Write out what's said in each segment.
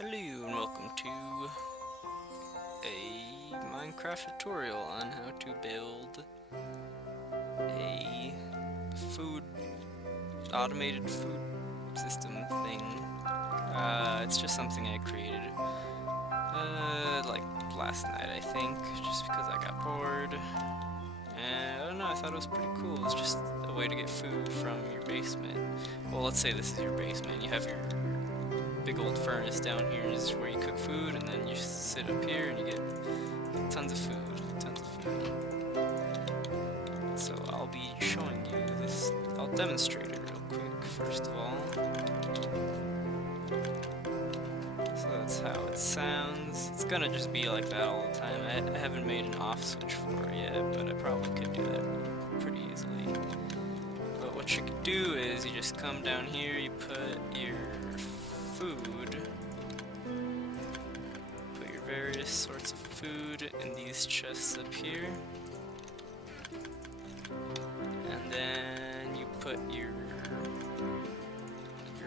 Hello and welcome to a Minecraft tutorial on how to build a food, automated food system thing. It's just something I created, like last night I think, just because I got bored. And I don't know, I thought it was pretty cool. It's just a way to get food from your basement. Well, let's say this is your basement. You have your big old furnace down here is where you cook food, and then you sit up here and you get tons of food. So I'll be showing you this. I'll demonstrate it real quick first of all. So that's how it sounds. It's gonna just be like that all the time. I haven't made an off switch for it yet, but I probably could do that pretty easily. But what you could do is you just come down here, you put your food, put your various sorts of food in these chests up here, and then you put your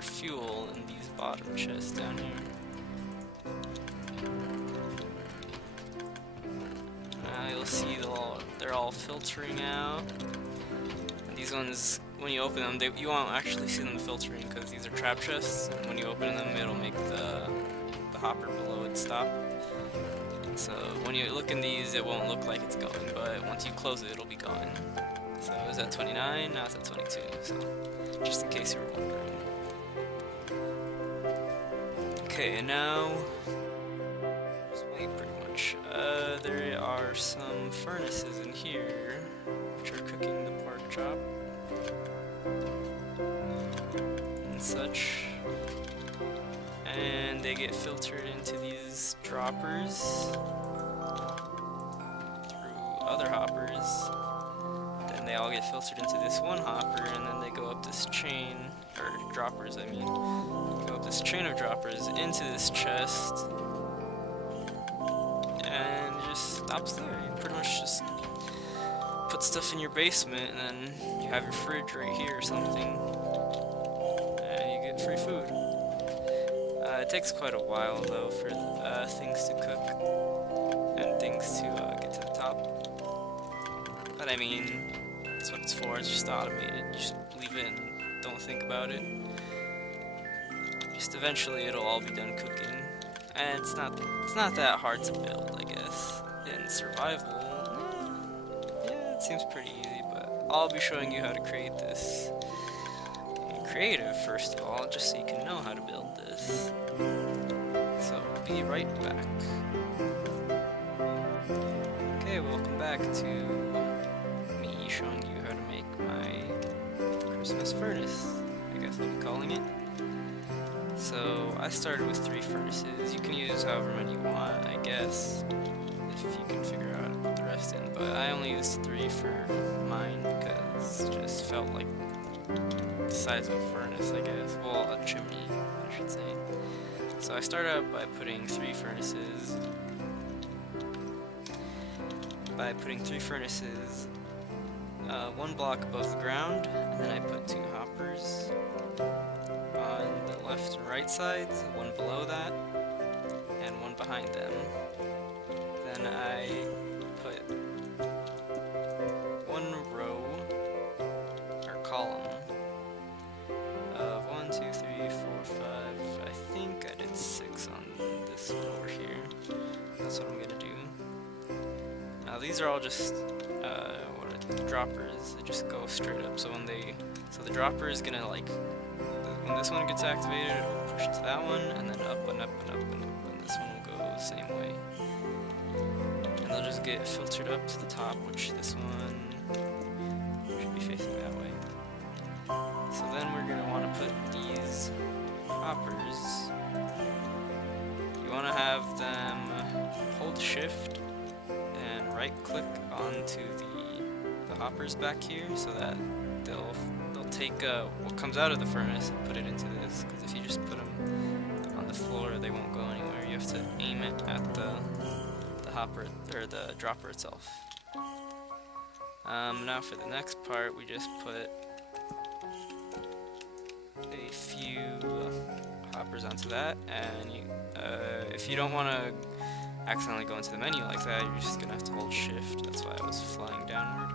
fuel in these bottom chests down here. You'll see they're all filtering out. And these ones, when you open them, you won't actually see them filtering because these are trap chests, and when you open them it'll make the hopper below it stop. So when you look in these it won't look like it's going, but once you close it it'll be going. So it was at 29, now it's at 22, so just in case you were wondering. Okay, and now just wait pretty much. There are some furnaces in here which are cooking the pork chop and such, and they get filtered into these droppers through other hoppers. Then they all get filtered into this one hopper, and then they go up this chain, or droppers I mean, go up this chain of droppers into this chest, and it just stops there. You pretty much just put stuff in your basement, and then you have your fridge right here or something, and you get free food. It takes quite a while though for things to cook and things to get to the top. But I mean, that's what it's for. It's just automated. You just leave it and don't think about it. Just eventually it'll all be done cooking, and it's not that hard to build, I guess. In survival, yeah, it seems pretty easy. But I'll be showing you how to create this in creative first of all, just so you can know how to build this. So be right back. Okay, welcome back to me showing you how to make my Christmas furnace, I guess I'll be calling it. So I started with 3 furnaces. You can use however many you want, I guess, if you can figure out how to put the rest in. But I only used 3 for mine because it just felt like the size of a furnace, I guess. Well, a chimney, I should say. So I started out by putting 3 furnaces. One block above the ground, and then I put 2 hoppers on the left and right sides, one below that, and one behind them. Then I put 1 row, or column, of 1, 2, 3, 4, 5, I think I did 6 on this one over here. That's what I'm gonna do. Now these are all just droppers. They just go straight up. So the dropper is gonna when this one gets activated, it will push to that one, and then up and up and up and up, and this one will go the same way. And they'll just get filtered up to the top, which this one should be facing that way. So then we're gonna want to put these hoppers. You want to have them hold shift and right click onto the hoppers back here, so that they'll take what comes out of the furnace and put it into this, because if you just put them on the floor they won't go anywhere. You have to aim it at the hopper, or the dropper itself. Now for the next part, we just put a few hoppers onto that, and you, if you don't want to accidentally go into the menu like that, you're just gonna have to hold shift. That's why I was flying downward.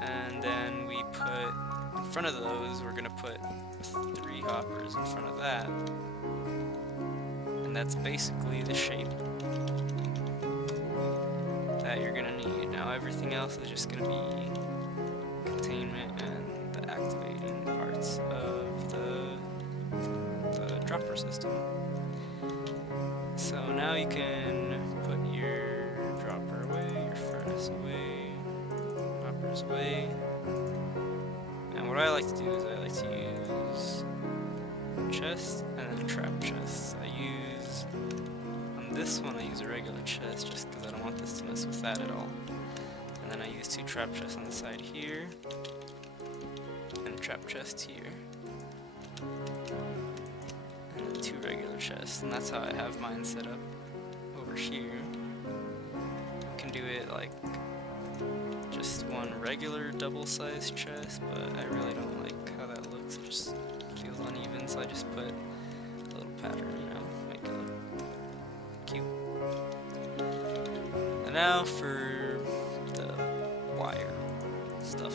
And then we put, in front of those, we're gonna put 3 hoppers in front of that. And that's basically the shape that you're gonna need. Now everything else is just gonna be containment and the activating parts of the dropper system. So now you can put your dropper away, your furnace away, hoppers away. And what I like to do is I like to use chest and then trap chests. On this one I use a regular chest just because I don't want this to mess with that at all. And then I use 2 trap chests on the side here, and a trap chest here, and then 2 regular chests, and that's how I have mine set up over here. You can do it like just 1 regular double-sized chest, but I really don't like how that looks. It just feels uneven, so I just put a little pattern, you know, make it look cute. And now for the wire stuff.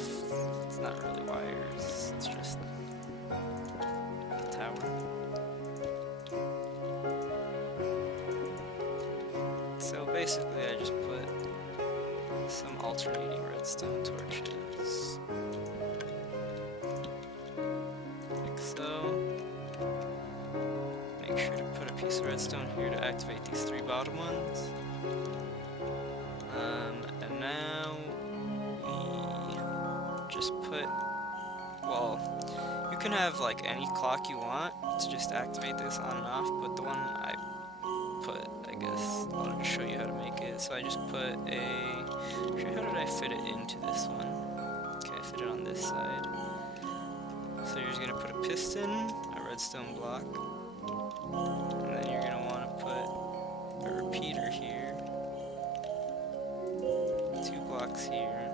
It's not really wires, it's just a tower. So basically I just put some alternating redstone torches, like so. Make sure to put a piece of redstone here to activate these 3 bottom ones. And now we just put, well, you can have like any clock you want to just activate this on and off, but the one I put, I guess, I'll just show you how to make it. So I just put how did I fit it into this one? Okay, I fit it on this side. So you're just gonna put a piston, a redstone block, and then you're gonna want to put a repeater here, 2 blocks here.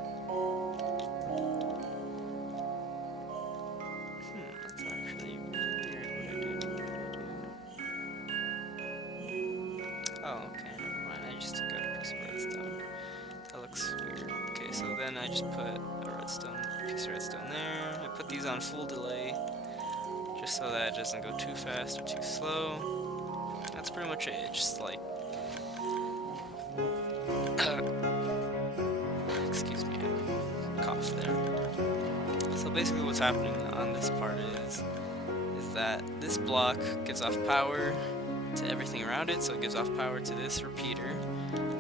That's actually really weird what I did. Oh, okay, never mind. I just took out a piece of redstone. That looks weird. Okay, so then I just put a piece of redstone there. I put these on full delay, just so that it doesn't go too fast or too slow. That's pretty much it. Just like excuse me, I coughed there. So basically what's happening on this part is that this block gives off power to everything around it, so it gives off power to this repeater,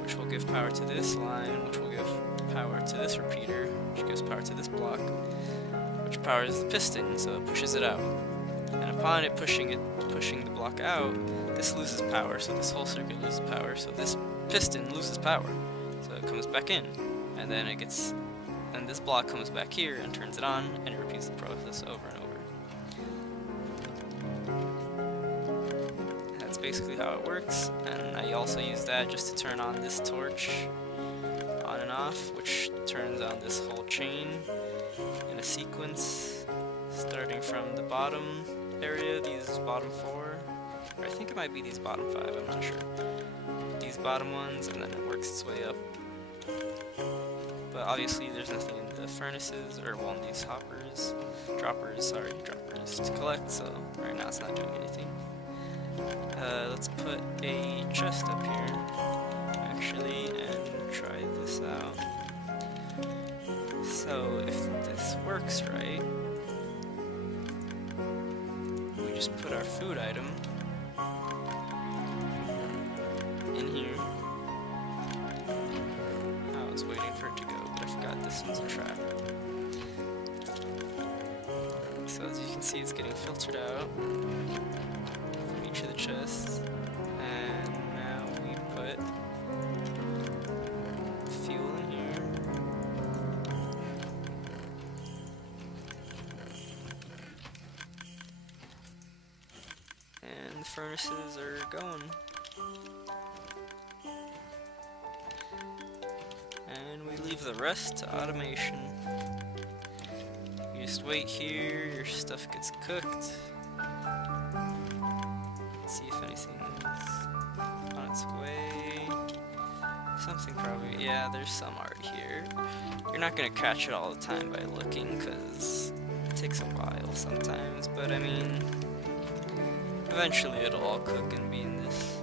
which will give power to this line, which will give power to this repeater, which gives power to this block, which powers the piston, so it pushes it out. And upon it pushing the block out, this loses power, so this whole circuit loses power, so this piston loses power, so it comes back in, and then this block comes back here and turns it on, and it repeats the process over and over. That's basically how it works, and I also use that just to turn on this torch on and off, which turns on this whole chain in a sequence, starting from the bottom area, these bottom 4, or I think it might be these bottom 5, I'm not sure. These bottom ones, and then it works its way up. But obviously there's nothing in the furnaces, or well, in these droppers to collect, so right now it's not doing anything. Let's put a chest up here, actually, and try this out. So if this works right, we just put our food item in here. I was waiting for it to go, but I forgot this one's a trap. So as you can see, it's getting filtered out from each of the chests. And now we put fuel in here. And the furnaces are going. And we leave the rest to automation. You just wait here, your stuff gets cooked. Let's see if anything's on its way. Something probably, yeah, there's some already here. You're not gonna catch it all the time by looking, because it takes a while sometimes, but I mean, eventually it'll all cook and be in this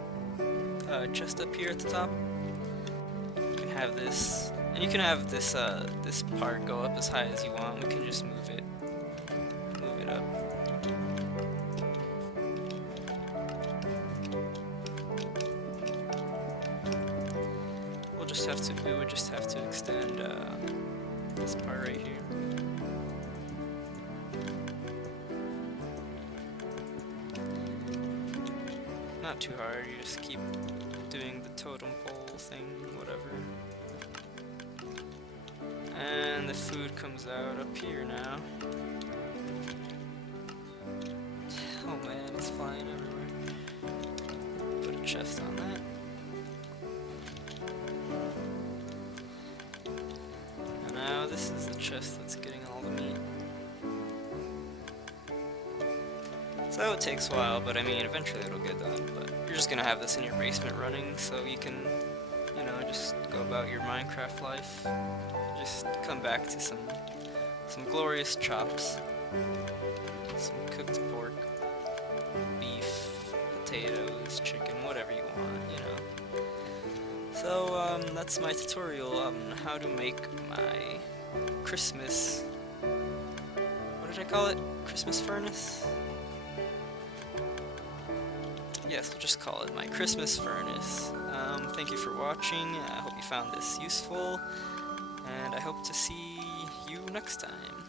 chest up here at the top. You can have this, and you can have this this part go up as high as you want. We can just move it up. We would just have to extend this part right here. Not too hard, you just keep doing the totem pole thing, whatever. And the food comes out up here now. Oh man, it's flying everywhere. Put a chest on that. And now this is the chest that's getting all the meat. So it takes a while, but I mean, eventually it'll get done. But you're just gonna have this in your basement running, so you can, you know, just go about your Minecraft life. Just come back to some glorious chops, some cooked pork, beef, potatoes, chicken, whatever you want, you know. So that's my tutorial on how to make my Christmas. What did I call it? Christmas furnace? Yes, we'll just call it my Christmas furnace. Thank you for watching. I hope you found this useful, and I hope to see you next time.